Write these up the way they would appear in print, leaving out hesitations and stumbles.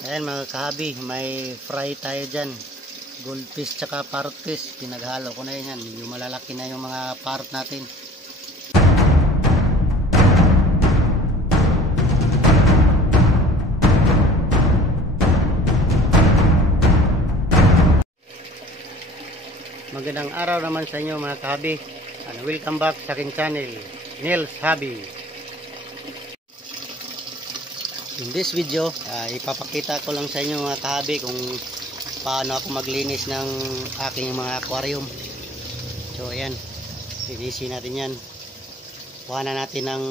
Ayan mga kahabi, may fry tayo dyan. Goldfish tsaka parrotfish. Pinaghalo ko na yan. Medyo malalaki na yung mga parrot natin. Magandang araw naman sa inyo mga kahabi. Welcome back sa aking channel, Nils Hobby. In this video, ipapakita ko lang sa inyo mga kahabi kung paano ako maglinis ng aking mga aquarium. So ayan, linisin natin yan. Kuha na natin ng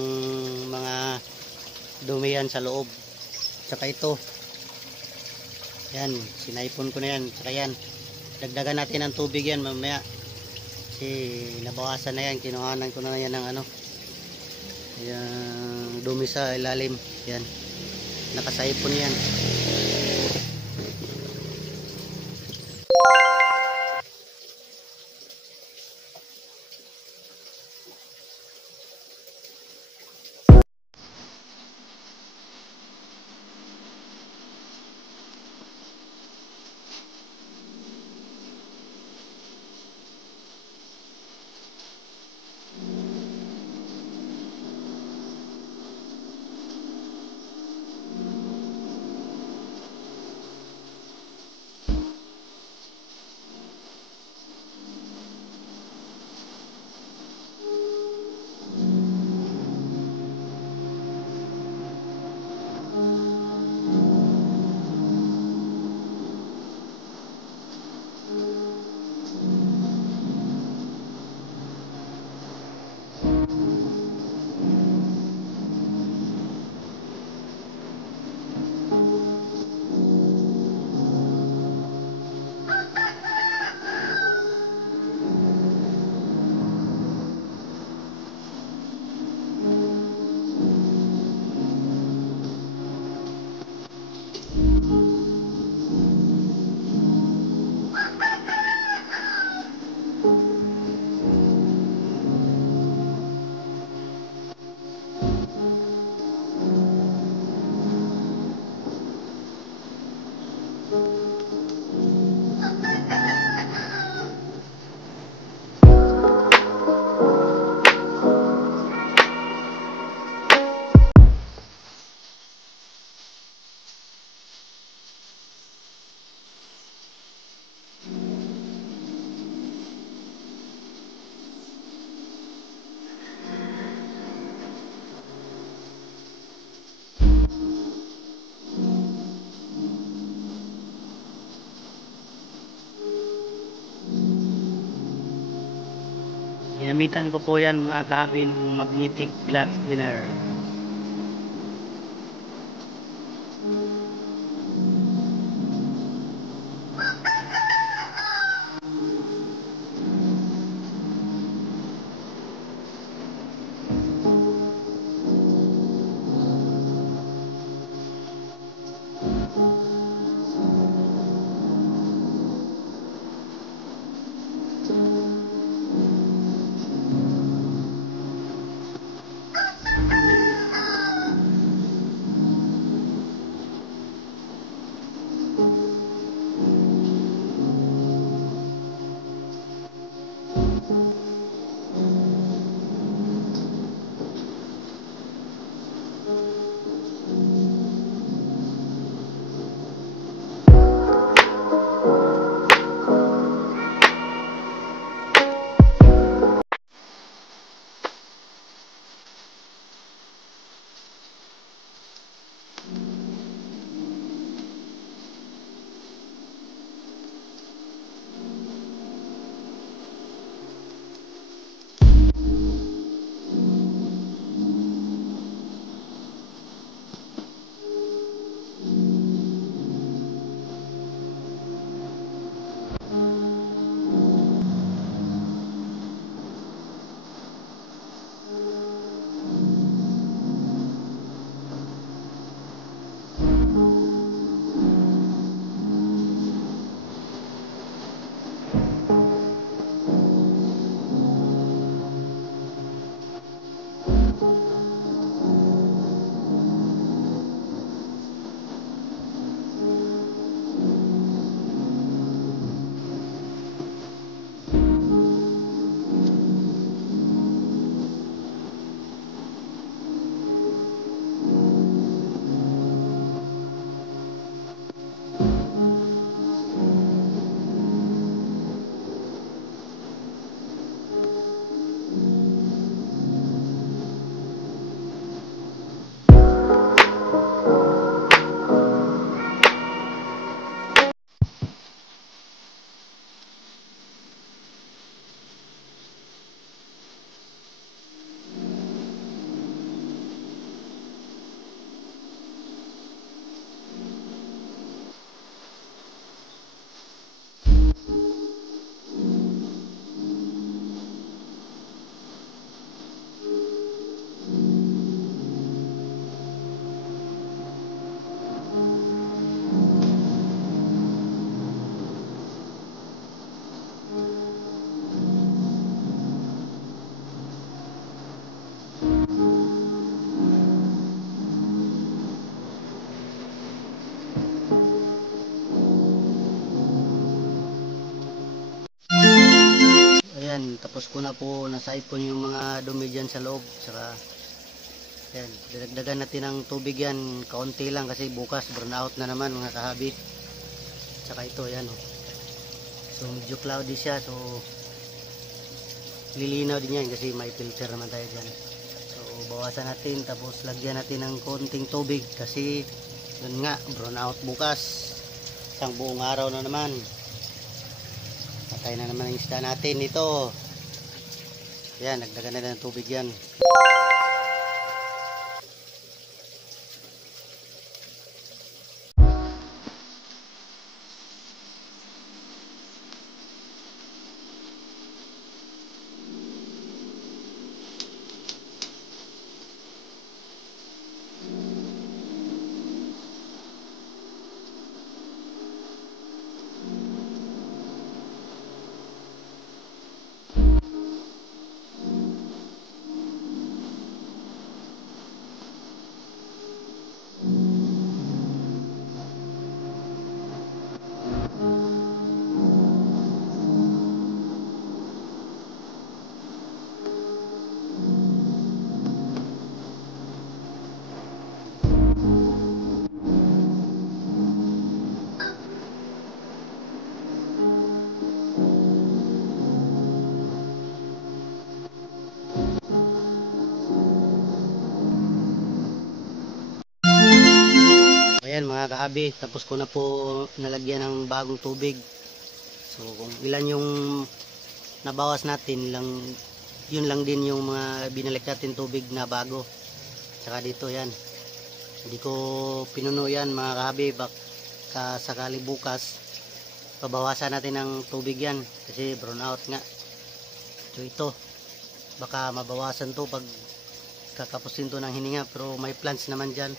mga dumihan sa loob. Tsaka ito, yan, sinaipon ko na yan. Tsaka yan, dagdagan natin ng tubig yan mamaya kasi nabawasan na yan. Kinuhanan ko na yan ng ano, yung dumi sa ilalim. Yan, nakasaipon yan. Ginamitan ko po yan mga kahabi ng magnetic glass cleaner. Tapos ko na po nasaipon yung mga dumi dyan sa loob. Saka yan, dinagdagan natin ng tubig yan, kaunti lang kasi bukas burn out na naman mga kahabi. Saka ito yan oh. So medyo cloudy siya, so lilinaw din yan kasi may filter naman tayo dyan. So bawasan natin, tapos lagyan natin ng konting tubig kasi yun nga, burn out bukas. Isang buong araw na naman. Patay na naman ang isda natin ito. Yan, nagdagan na ng tubig yan. Ayan mga kahabi, tapos ko na po nalagyan ng bagong tubig. So kung ilan yung nabawas natin lang, yun lang din yung mga binalik natin tubig na bago. Saka dito yan, hindi ko pinuno yan mga kahabi, baka sakali bukas pabawasan natin ng tubig yan kasi brown out nga. So ito, baka mabawasan to pag kakapusin to ng hininga, pero may plants naman dyan,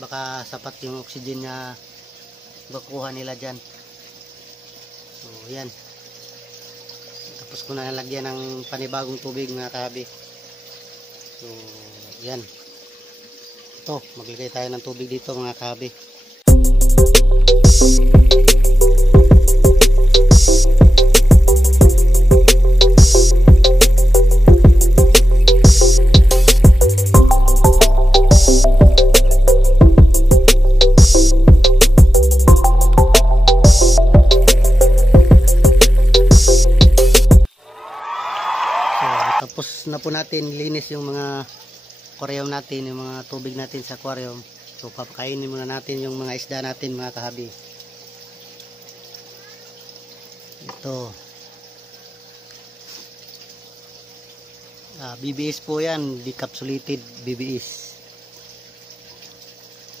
baka sapat yung oxygen na makuha nila dyan. So yan, tapos ko na nalagyan ng panibagong tubig mga kahabi. So yan, ito maglagay tayo ng tubig dito mga kahabi. Tapos na po natin linis yung mga aquarium natin, yung mga tubig natin sa aquarium. So papakainin muna natin yung mga isda natin mga kahabi. Ito BBS po yan, decapsulated BBS.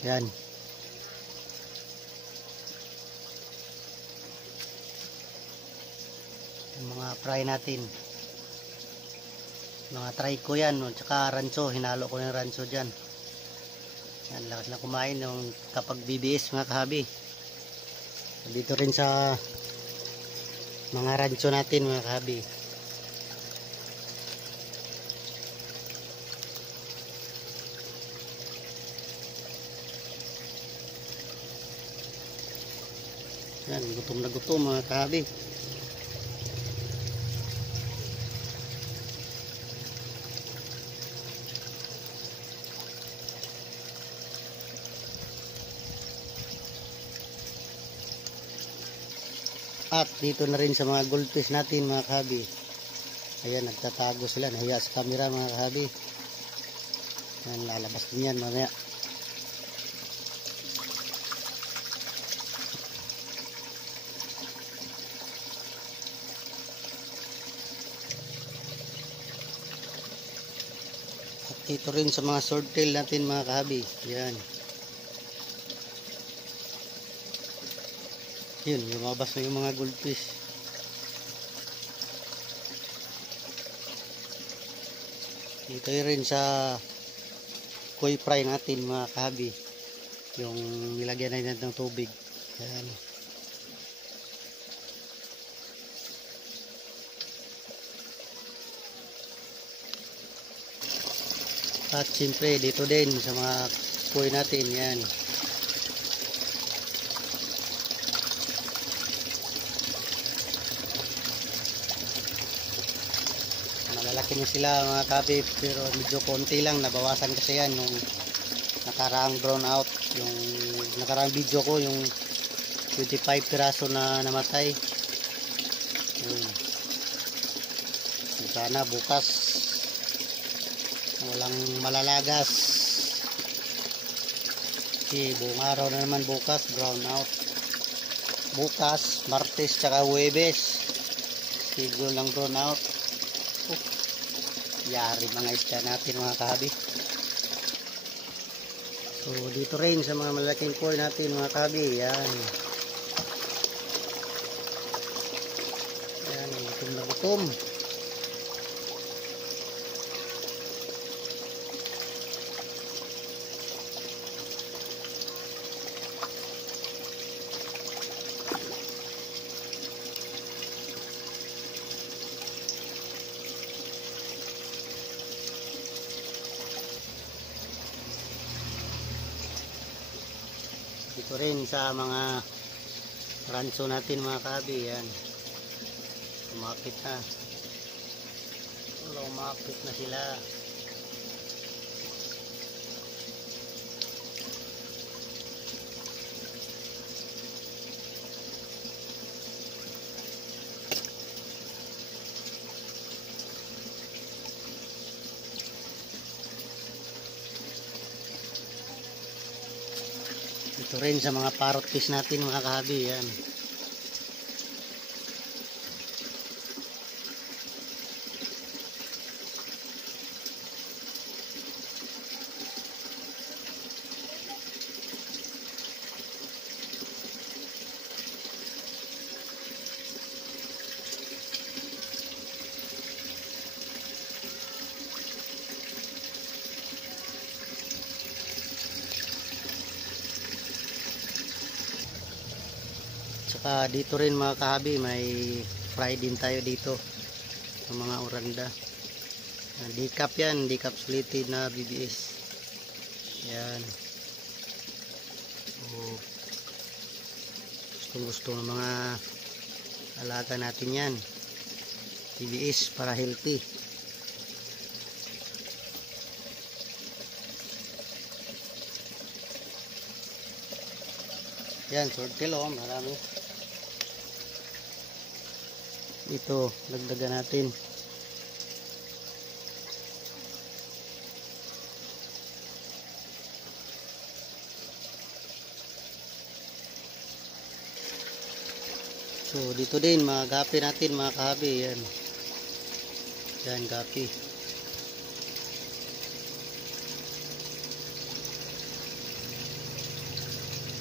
Yan. Yung mga fry natin, mga trico yan, at saka rancho, hinalo ko yung rancho dyan. Yan, lakas na kumain yung kapag BBS mga kahabi. Dito rin sa mga rancho natin mga kahabi. Yan, gutom na gutom mga kahabi. At dito na rin sa mga goldfish natin mga kahabi. Ayan, nagtatago sila, nahiya sa camera mga kahabi. Ayan, lalabas din yan mamaya. At dito rin sa mga swordtail natin mga kahabi. Ayan. Yun, lumabas na yung mga goldfish. Dito rin sa koi fry natin mga kahabi, yung nilagyan na natin ng tubig. Yan. At siyempre dito din sa mga koi natin, yan. Malalaki na sila mga kahabi, pero medyo konti lang, nabawasan kasi yan nung nakaraang brown out. Yung nakaraang video ko, yung 25 piraso na namatay. Sana bukas walang malalagas. Okay, buong araw na naman bukas, brown out. Bukas, Martes tsaka Huwebes, schedule ng brown out. Yari mga isda natin mga kahabi. So dito rin sa mga malaking koi natin mga kahabi, yan. Yan, gutom na gutom. Dito rin sa mga ranso natin mga kahabi, yan. Umapit na. Umapit na sila. Ito rin sa mga parrot fish natin mga kahabi, yan. Saka dito rin mga kahabi, may fry din tayo dito ng mga oranda. Decaf yan, decaf slated na BBS. Yan. Gustong gusto ng mga alaga natin yan. BBS para healthy. Yan, swordtail oh, marami. Ito, dagdagan natin. So, dito din, mga gapi natin, mga kahabi. Yan. Yan, gapi.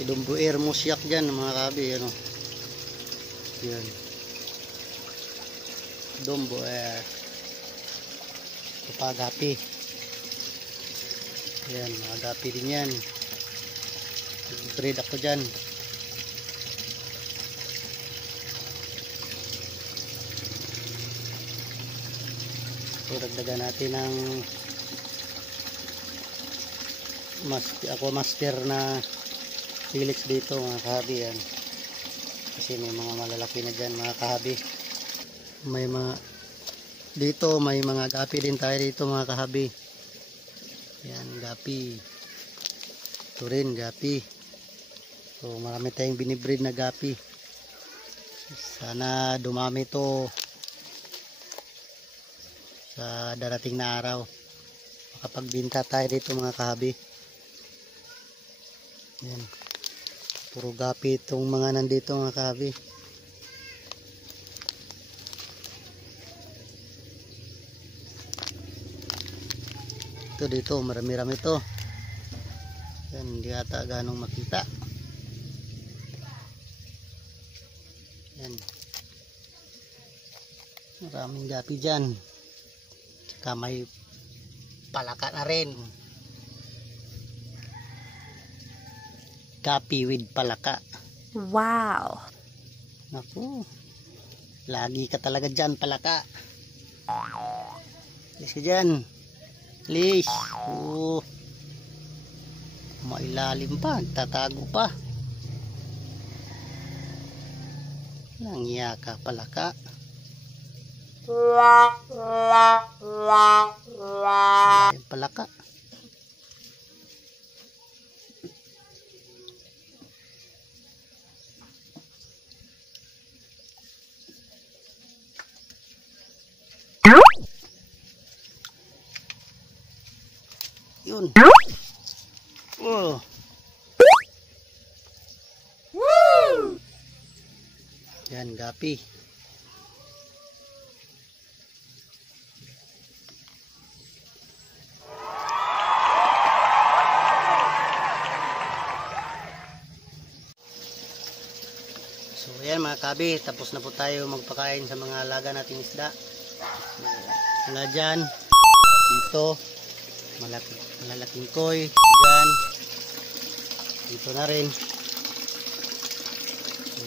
Dumbuer musyak dyan, mga kahabi. Ano? Yan. Dumbuer. Kapagapi. Yan, mga gapi din yan. Breed ako dyan. So, dagdagan natin ng master na Felix dito mga kahabi, yan. Kasi may mga malalaki na dyan mga kahabi. May mga dito, may mga gapi din tayo dito mga kahabi. Yan, gapi. Ito rin, gapi. So marami tayong binibreed na gapi. Sana dumami to sa darating na araw. Makapagbinta tayo dito mga kahabi. Yan. Puro gapi itong mga nandito mga kahabi. Ito dito, marami-rami ito. Yan, hindi ata ganong makita. Yan. Maraming gapi dyan. Saka may palaka na rin. Gapi with palaka. Wow! Naku, lagi ka talaga dyan, palaka. Alis ka dyan. Alis. Mailalim pa, tatago pa. Langya ka, palaka. Ayan, palaka. Yun. Oh. Yan, gapi. So ayan mga kabi, tapos na po tayo magpakain sa mga alaga nating isda. Wala dyan, dito, malalaking koy, dyan, dito na rin. So,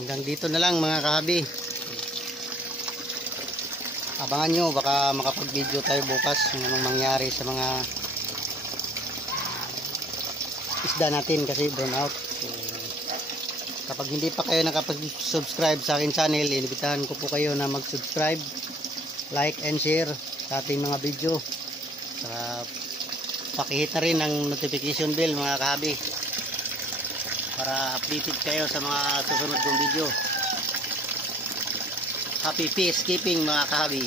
hanggang dito na lang mga kabi. Abangan nyo, baka makapag-video tayo bukas kung anong mangyari sa mga isda natin kasi burn out. So, kapag hindi pa kayo nakapag-subscribe sa akin channel, inibitahan ko po kayo na mag-subscribe, like and share sa ating mga video. Saka pakihit na rin ang notification bell mga kahabi para updated kayo sa mga susunod kong video. Happy peacekeeping mga kahabi.